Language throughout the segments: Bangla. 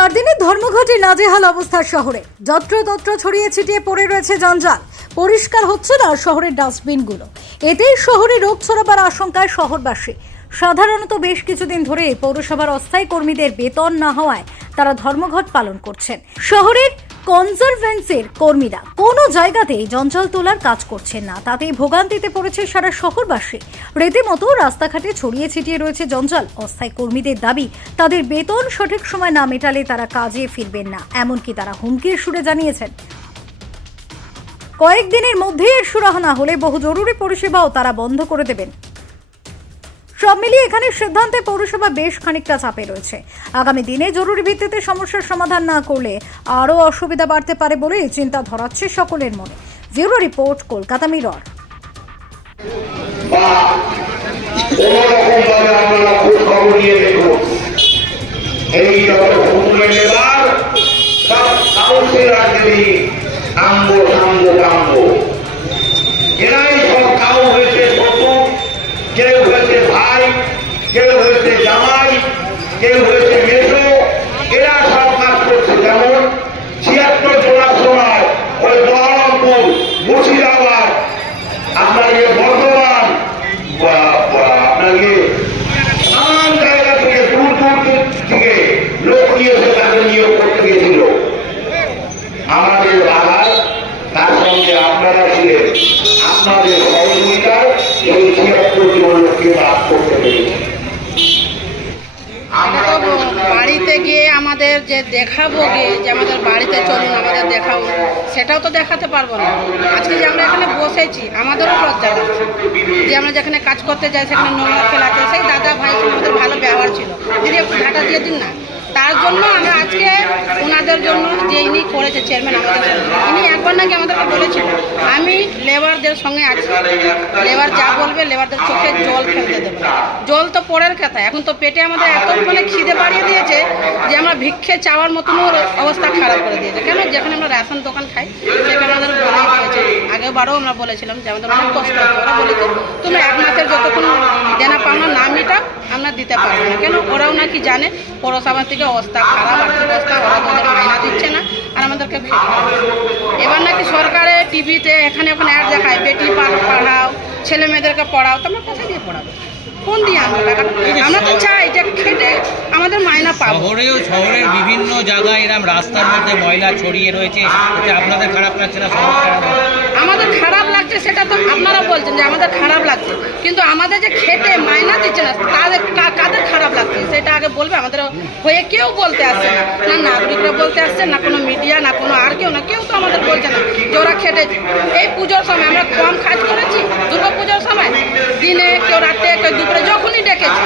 চার দিনের ধর্মঘটে নাজেহাল অবস্থা শহরে। যত্রতত্র ছড়িয়ে ছিটিয়ে পড়ে রয়েছে জঞ্জাল। পরিষ্কার হচ্ছে না শহরের ডাস্টবিনগুলো। এতেই শহরে রোগ ছড়াবার আশঙ্কায় শহরবাসী। সাধারণত বেশ কিছুদিন ধরে পৌরসভার অস্থায়ী কর্মীদের বেতন না হওয়ায় তারা ধর্মঘট পালন করছেন। শহরের কনজারভেন্সির কর্মীরা কোনো জায়গাতেই জঞ্জাল তোলার কাজ করছেন না। তাতেই ভোগান্তিতে পড়েছে সারা শহরবাসী। রীতিমতো রাস্তাঘাটে ছড়িয়ে ছিটিয়ে রয়েছে জঞ্জাল। অস্থায়ী কর্মীদের দাবি, তাদের বেতন সঠিক সময় না মেটালে তারা কাজে ফিরবেন না, এমনকি তারা হুমকির সুরে জানিয়েছেন। কয়েকদিনের মধ্যে এর সুরাহা না হলে বহু জরুরি পরিষেবাও তারা বন্ধ করে দেবেন। সব মিলিয়ে এখানে সিদ্ধান্তে পৌরসভা বেশ খানিকটা চাপে রয়েছে। আগামী দিনে জরুরি ভিত্তিতে সমস্যার সমাধান না করলে আরও অসুবিধা বাড়তে পারে বলে চিন্তা ধরাচ্ছে সকলের মনে। Bureau report, Kolkata Mirror. এই সব কাউ হয়েছে শ্বশুর কেউ হয়েছে ভাই কেউ হয়েছে জামাই কেউ হয়েছে মেজো এরা সব কাজ করছে যেমন ছিয়াত্তর জোড়ার সময় ওই বহরমপুর মুর্শিদাবাদ আপনাকে বর্তমান বা বা আপনাকে নানান জায়গা থেকে দূর দূর দূর থেকে নিয়ে তাকে নিয়োগ করতে গেছিল আমাদের বাহার তার সঙ্গে আপনারা ছিলেন। আপনাদের সহযোগিতায় এই ছিয়াত্তর জন লোককে বাদ করতে পেরেছি বাড়িতে গিয়ে আমাদের যে দেখাবো গিয়ে যে আমাদের বাড়িতে চলুন আমাদের দেখাবো সেটাও তো দেখাতে পারব না। আজকে যে আমরা এখানে বসেছি আমাদেরও লজ্জা লাগছে। যে আমরা যেখানে কাজ করতে যাই সেখানে নোংরা ফেলাতে সেই দাদা ভাই সঙ্গে আমাদের ভালো ব্যবহার ছিল দিদি একটু ঘাটা দিয়ে দিন না তার জন্য আমরা আজকে ওনাদের জন্য যে ইনি করেছে চেয়ারম্যান আমাদের ইনি একবার নাকি আমাদেরকে বলেছিল আমি লেবারদের সঙ্গে আছি। লেবার যা বলবে লেবারদের চোখে জল ফেলতে দেবে। জল তো পরের কথা, এখন তো পেটে আমাদের এত মানে খিদে বাড়িয়ে দিয়েছে যে আমরা ভিক্ষে চাওয়ার মতনও অবস্থা খারাপ করে দিয়েছে। কেন? যেখানে আমরা রেশন দোকান খাই, সেখানে আমাদের বলেই দিয়েছে। আগেবারও আমরা বলেছিলাম যে আমাদের অনেক কষ্ট হচ্ছে। ওরা বলেছে, তুমি এক মাসের যতক্ষণ দেনা পাওনা না মেটাও আমরা দিতে পারবে না। কেন? ওরাও নাকি জানে পৌরসভা থেকে অবস্থা খারাপ, আর্থিক অবস্থা ওরা ওদের মাইনা দিচ্ছে না, আর আমাদেরকে। এবার নাকি সরকারে টিভিতে এখানে ওখানে অ্যাড দেখায়, বেটি পড়াও, ছেলে মেয়েদেরকে পড়াও তোমার কোথায় দিয়ে পড়াবো? কোন দিয়ে আনব টাকাটা আমরা তো চাই যে খেটে আমাদের মায়না পাবো। শহরেও শহরের বিভিন্ন জায়গায় এরকম রাস্তার মধ্যে ময়লা ছড়িয়ে রয়েছে এতে আপনাদের খারাপ লাগছে না? আমাদের খারাপ লাগছে সেটা তো আপনারা বলছেন যে আমাদের খারাপ লাগছে। কিন্তু আমাদের যে খেটে মায়না দিচ্ছে না তাদের কাদের খারাপ লাগছে? সেটা আগে বলবে আমাদের হয়ে কেউ বলতে আসছে না। না নাগরিকরা বলতে আসছে না কোনো মিডিয়া না কোনো আর কেউ না কেউ তো আমাদের বলছে না যে ওরা খেটেছে এই পুজোর সময় আমরা কম কাজ করেছি দুর্গা পুজোর সময়। দিনে কেউ রাতে কেউ দুপুরে যখনই ডেকেছি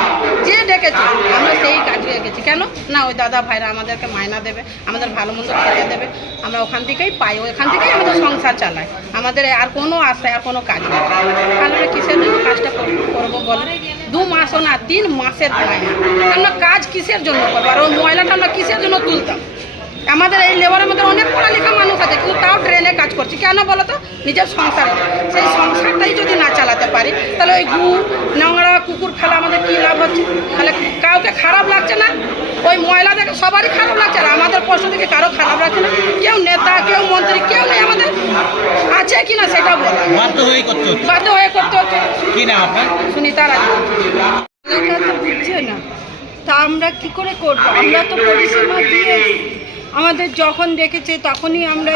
যে ডেকেছি আমরা সেই কাজে গেছি। কেন? না, ওই দাদা ভাইরা আমাদেরকে মায়না দেবে, আমাদের ভালো মন্দ খেতে দেবে। আমরা ওখান থেকেই পাই, ওখান থেকেই আমাদের সংসার চালাই আমাদের আর কোনো আশায় আর কোনো কাজ নেই। তাহলে কিসের জন্য কাজটা করব- করব বলো? দু মাসও না, তিন মাসের মায়না। আমরা কাজ কিসের জন্য করব? আর ওই ময়লাটা আমরা কিসের জন্য তুলতাম? আমাদের এই লেবারের মধ্যে অনেক পড়ালেখা মানুষ আছে কিন্তু তাও ট্রেনে কাজ করছে। কেন বলো তো নিজের সংসার। সেই সংসারটাই যদি না চালাতে পারি তাহলে ওই গু নোংরা কুকুর ফেলা আমাদের কী লাভ হচ্ছে? তাহলে কাউকে খারাপ লাগছে না? ওই ময়লা দেখে সবারই খারাপ লাগছে আর আমাদের কষ্ট থেকে কারও খারাপ লাগছে না? কেউ নেতা কেউ মন্ত্রী কেউ নেই আমাদের। আছে কি না সেটা বলো। বাধ্য হয়েই করতে হচ্ছে। বাধ্য হয়ে করতে হচ্ছে। কি নাম আপনার? সুনিতা রাজ বুঝছে না। তা আমরা কি করে করব? আমরা তো পরিষেবা দিয়ে আমাদের যখন দেখেছে তখনই আমরা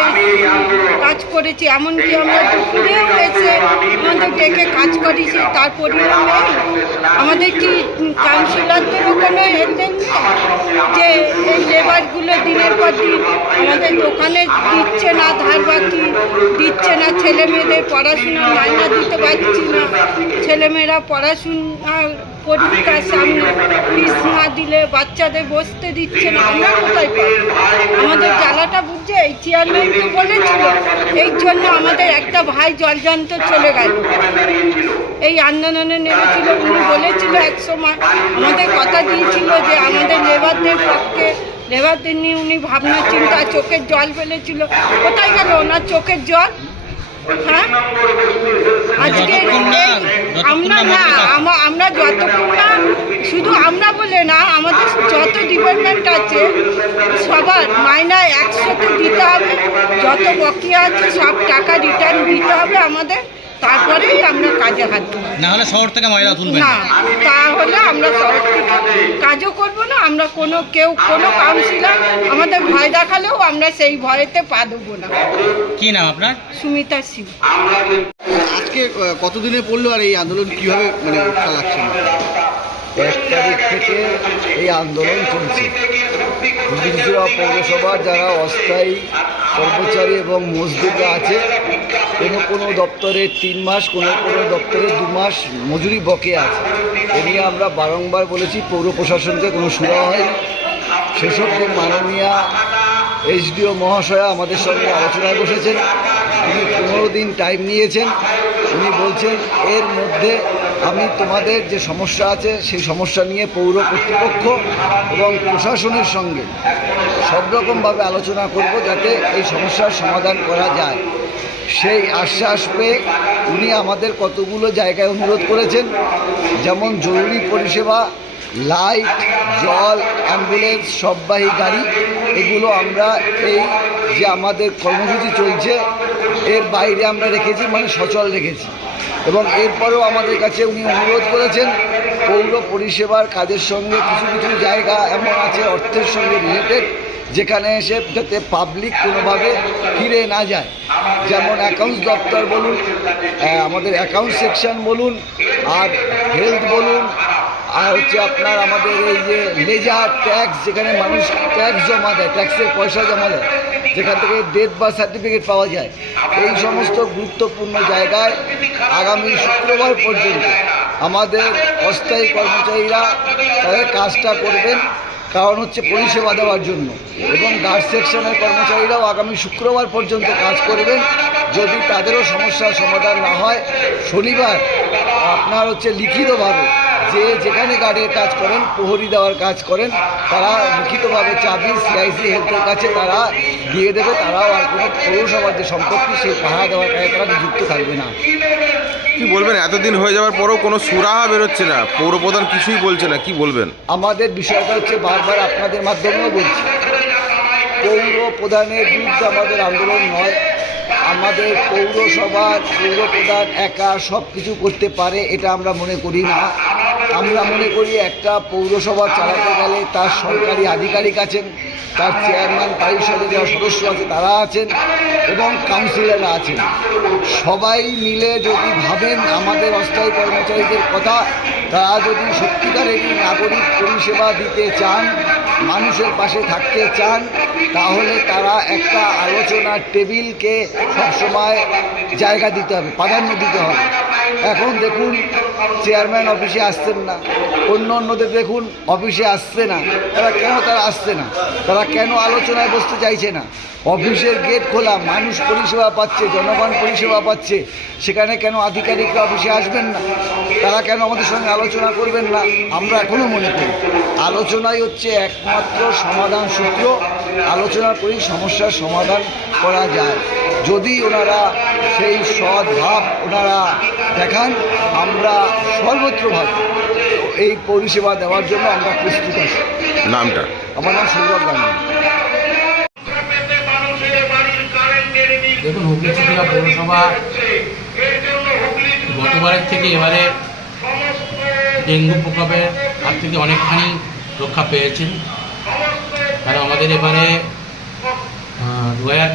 কাজ করেছি, এমনকি আমরা দুপুরেও হয়েছে আমাদের ডেকে কাজ করেছি, তার পরিণামে আমাদের কি কাউন্সিলরদেরও কোনো নেই যে এই লেবারগুলো দিনের পর দিন আমাদের দোকানে দিচ্ছে না, ধার বাকি দিচ্ছে না, ছেলেমেয়েদের পড়াশোনা মাইনা দিতে পারছি না, ছেলেমেয়েরা পড়াশোনা পরীক্ষার সামনে ফিস না দিলে বাচ্চাদের বসতে দিচ্ছে না। আমরা কোথায় পাবো? আমাদের জ্বালাটা বুঝছে? এই চেয়ারম্যান তো বলেছিল। এই জন্য আমাদের একটা ভাই জলজান্ত চলে গেল। এই আন্দোলনে নেমেছিল। উনি বলেছিল এক সময় আমাদের কথা দিয়েছিল যে আমাদের লেবারদের পক্ষে লেবারদের নিয়ে উনি ভাবনা চিন্তা চোখের জল ফেলেছিল। কোথায় গেল ওনার চোখের জল? হ্যাঁ? আজকে যতক্ষণ না- আমরা না না আমা- আমরা যতক্ষণ না শুধু আমরা বলে না আমাদের যত ডিপার্টমেন্ট আছে সবার মাইনা একসাথে দিতে হবে। যত বকি আছে সব টাকা রিটার্ন দিতে হবে আমাদের। তারপরেই আমরা কাজে হাত দেবো না হলে শহর থেকে ময়লা তুলবেন না তাহলে আমরা শহর থেকে কাজও করব না আমরা কোনো কেউ কোনো কাউন্সিলার আমাদের ভয় দেখালেও আমরা সেই ভয়েতে পা দেবো না কি নাম আপনার সুমিতা সিং আজকে কতদিনে পড়ল আর এই আন্দোলন কীভাবে মানে চালাচ্ছেন এক তারিখ থেকে এই আন্দোলন চলছে পৌরসভার যারা অস্থায়ী কর্মচারী এবং মজদুররা আছে। কোনো কোনো দপ্তরে তিন মাস, কোনো কোনো দপ্তরে দু মাস মজুরি বকে আছে। এ নিয়ে আমরা বারংবার বলেছি, পৌর প্রশাসনকে কোনো সুরা হয়নি। সেসব দিন মাননীয়া এইচডিও মহাশয়া আমাদের সঙ্গে আলোচনায় বসেছেন। উনি পনেরো দিন টাইম নিয়েছেন। উনি বলছেন, এর মধ্যে আমি তোমাদের যে সমস্যা আছে, সেই সমস্যা নিয়ে পৌর কর্তৃপক্ষ এবং প্রশাসনের সঙ্গে সব রকমভাবে আলোচনা করব যাতে এই সমস্যার সমাধান করা যায়। সেই আশ্বাস পেয়ে উনি আমাদের কতগুলো জায়গায় অনুরোধ করেছেন, যেমন জরুরি পরিষেবা, লাইট, জল, অ্যাম্বুলেন্স, সববাহী গাড়ি, এগুলো আমরা এই যে আমাদের কর্মসূচি চলছে, এর বাইরে আমরা রেখেছি মানে সচল রেখেছি। এবং এরপরেও আমাদের কাছে উনি অনুরোধ করেছেন পৌর পরিষেবার কাজের সঙ্গে কিছু কিছু জায়গা এমন আছে অর্থের সঙ্গে রিলেটেড যেখানে এসে যাতে পাবলিক কোনোভাবে ফিরে না যায়। যেমন অ্যাকাউন্টস দপ্তর বলুন আমাদের অ্যাকাউন্ট সেকশন বলুন, আর হেলথ বলুন আর হচ্ছে আপনার আমাদের এই যে লেজার ট্যাক্স, যেখানে মানুষ ট্যাক্স জমা দেয়, ট্যাক্সের পয়সা জমা দেয়, যেখান থেকে ডেথ বা সার্টিফিকেট পাওয়া যায়, এই সমস্ত গুরুত্বপূর্ণ জায়গায় আগামী শুক্রবার পর্যন্ত আমাদের অস্থায়ী কর্মচারীরা তাদের কাজটা করবেন, কারণ হচ্ছে পরিষেবা দেওয়ার জন্য। এবং গার্ড সেকশনের কর্মচারীরাও আগামী শুক্রবার পর্যন্ত কাজ করবেন, যদি তাদেরও সমস্যার সমাধান না হয়। শনিবার আপনার হচ্ছে লিখিতভাবে যে যেখানে গার্ডের কাজ করেন প্রহরী দেওয়ার কাজ করেন তারা লিখিতভাবে চাবি সিআইসি হেলথের কাছে তারা দিয়ে দেবে তারাও আর কোনো পৌরসভার যে সম্পত্তি সেই পাহারা দেওয়ার কাজে তারা নিযুক্ত থাকবে না। কি বলবেন? এতদিন হয়ে যাওয়ার পরেও কোনো সুরাহা বেরোচ্ছে না। পৌরপ্রধান কিছুই বলছে না কি বলবেন? আমাদের বিষয়টা হচ্ছে বারবার আপনাদের মাধ্যমেও বলছি। পৌর প্রধানের বিরুদ্ধে আমাদের আন্দোলন নয়। আমাদের পৌরসভার পৌর প্রধান একা সব কিছু করতে পারে এটা আমরা মনে করি না। আমরা মনে করি একটা পৌরসভা চালাতে গেলে তার সরকারি আধিকারিক আছেন, তার চেয়ারম্যান, পরিষদে যারা সদস্য আছে তারা আছেন এবং কাউন্সিলররা আছেন। সবাই মিলে যদি ভাবেন আমাদের অস্থায়ী কর্মচারীদের কথা, তারা যদি সত্যিকারের নাগরিক পরিষেবা দিতে চান, মানুষের পাশে থাকতে চান, তাহলে তারা একটা আলোচনার টেবিলকে সবসময় জায়গা দিতে হবে, প্রাধান্য দিতে হবে। এখন দেখুন চেয়ারম্যান অফিসে আসছেন না। অন্য অন্যদের দেখুন অফিসে আসছে না। তারা কেন তারা আসছে না? তারা কেন আলোচনায় বসতে চাইছে না? অফিসের গেট খোলা, মানুষ পরিষেবা পাচ্ছে, জনগণ পরিষেবা পাচ্ছে। সেখানে কেন আধিকারিকরা অফিসে আসবেন না? তারা কেন আমাদের সঙ্গে আলোচনা করবেন না? আমরা এখনও মনে করি। আলোচনাই হচ্ছে একমাত্র সমাধান সূত্র। আলোচনা করেই সমস্যার সমাধান করা যায়। যদি ওনারা সেই সৎ ভাব ওনারা দেখান আমরা সর্বত্রভাবে এই পরিষেবা দেওয়ার জন্য আমরা প্রস্তুত আছি। নামটা? আমার নাম সৌরভ গান্ধী দেখুন হুগলি চিঠিয়া পৌরসভা গতবারের থেকে এবারে ডেঙ্গু প্রকোপের হাত থেকে অনেকখানি রক্ষা পেয়েছেন। কারণ আমাদের এবারে দু হাজার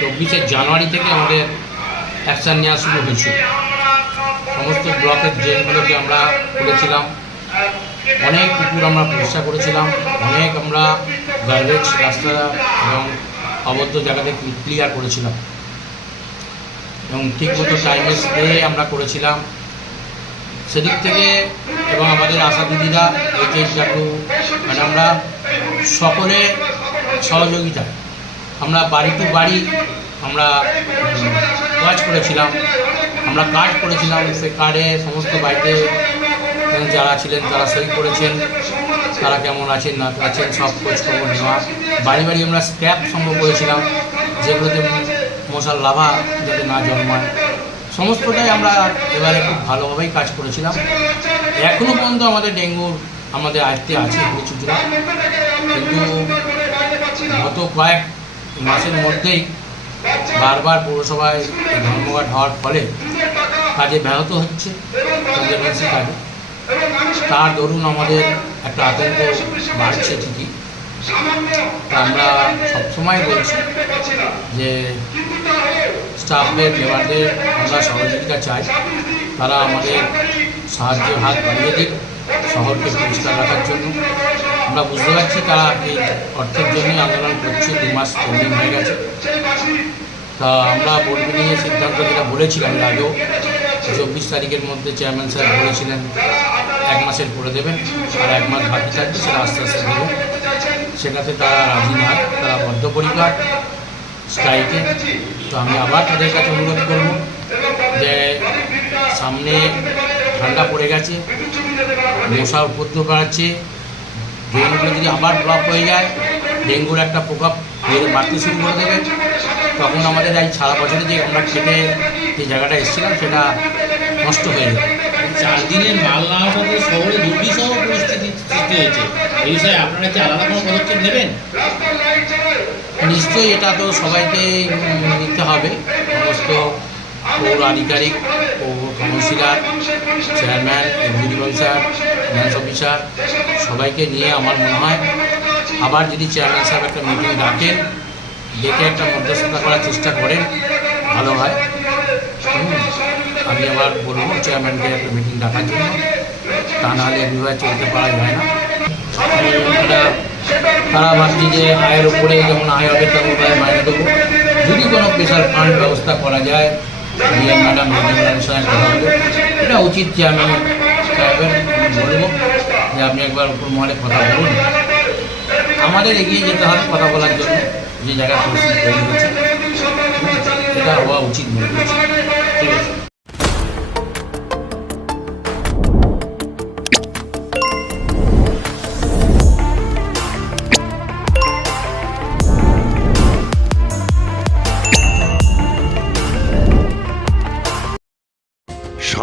চব্বিশের জানুয়ারি থেকে আমাদের অ্যাকশান নেওয়া শুরু হয়েছিল সমস্ত ব্লকের ড্রেনগুলোকে আমরা খুলেছিলাম। অনেক পুকুর আমরা পরিষ্কার করেছিলাম। অনেক আমরা গার্বেজ রাস্তা এবং অবদ্ধ জায়গাতে ক্লিয়ার করেছিলাম। এবং ঠিকমতো টাইমে স্প্রে আমরা করেছিলাম। সেদিক থেকে এবং আমাদের আশা দিদিরা এইচএস জাকু ম্যাডামরা সকলে সহযোগিতা। আমরা বাড়ি টু বাড়ি আমরা কাজ করেছিলাম, আমরা কাজ করেছিলাম, সে কার্ডে সমস্ত বাড়িতে যারা ছিলেন তারা সই করেছেন, তারা কেমন আছেন, না আছেন, সব খোঁজ খবর নেওয়া। বাড়ি বাড়ি আমরা স্ক্র্যাপ সংগ্রহ করেছিলাম, যেগুলোতে মশার লাভা যাতে না জন্মায়। সমস্তটাই আমরা এবারে খুব ভালোভাবেই কাজ করেছিলাম। এখনও পর্যন্ত আমাদের ডেঙ্গুর আমাদের আয়ত্তে আছে কিছুটা কিন্তু গত কয়েক মাসের মধ্যেই বারবার পৌরসভায় ধর্মঘট হওয়ার ফলে কাজে ব্যাহত হচ্ছে কাজে। তার দরুন আমাদের একটা আতঙ্ক বাড়ছে ঠিকই। আমরা সবসময় বলছি যে স্টাফদের লেবারদের আমরা সহযোগিতা চাই। তারা আমাদের সাহায্যের হাত বাড়িয়ে দিক, শহরকে পরিষ্কার রাখার জন্য। আমরা বুঝতে পারছি তারা এই অর্থের জন্যই আন্দোলন করছে, দু মাস পেন্ডিং হয়ে গেছে। তা আমরা বোর্ড মিটিংয়ে সিদ্ধান্ত যেটা বলেছিলাম এর আগেও, চব্বিশ তারিখের মধ্যে চেয়ারম্যান স্যার বলেছিলেন, এক মাসের করে দেবেন, আর এক মাস বাকি থাকবে সেটা আস্তে আস্তে দেবেন সেটাতে তারা রাজি নয় তারা বদ্ধপরিকর স্ট্রাইকে। তো আমি আবার তাদের কাছে অনুরোধ করব যে সামনে ঠান্ডা পড়ে গেছে, মশা উপদ্রব বাড়াচ্ছে ড্রেনগুলো যদি আবার ব্লক হয়ে যায় ডেঙ্গুর একটা প্রকোপ বেড়ে বাড়তে শুরু করে দেবে। তখন আমাদের এই সারা বছরে যে আমরা খেটে যে জায়গাটা এসেছিলাম সেটা নষ্ট হয়ে যাবে। চার দিনের মাল না হওয়াতে শহরে দুর্বিষহ পরিস্থিতি সৃষ্টি হয়েছে। এই বিষয়ে আপনারা কি আলাদা কোনো পদক্ষেপ নেবেন? নিশ্চয়ই এটা তো সবাইকে নিতে হবে। পৌর আধিকারিক, পৌর councillor chairman executive officer finance officer সবাইকে নিয়ে আমার মনে হয় আবার যদি চেয়ারম্যান সাহেব একটা মিটিং ডাকেন ডেকে একটা মধ্যস্থতা করার চেষ্টা করেন, ভালো হয়। আমি আবার বলব চেয়ারম্যানকে একটা মিটিং ডাকার জন্য, তা নাহলে এভাবে চলতে পারা যায় না। তারা ভাবছি যে আয়ের উপরে যেমন আয় হবে ভাবে মাইনে দেবো। যদি কোনো স্পেশাল ফান্ড ব্যবস্থা করা যায় ডিএম ম্যাডাম এটা উচিত যে আমি সাহেবের বলব যে আপনি একবার উপর মহলে কথা বলুন আমাদের এগিয়ে যেতে হবে কথা বলার জন্য যে জায়গায় পরিস্থিতি তৈরি হয়েছে এটা হওয়া উচিত মনে করছি ঠিক আছে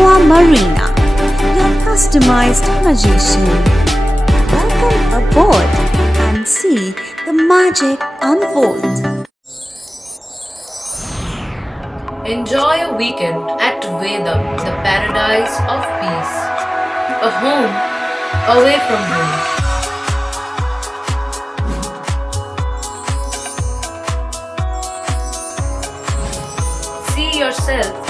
Aqua Marina, your customized magician. Welcome aboard and see the magic unfold. Enjoy a weekend at Vedam, the paradise of peace. A home away from home. See yourself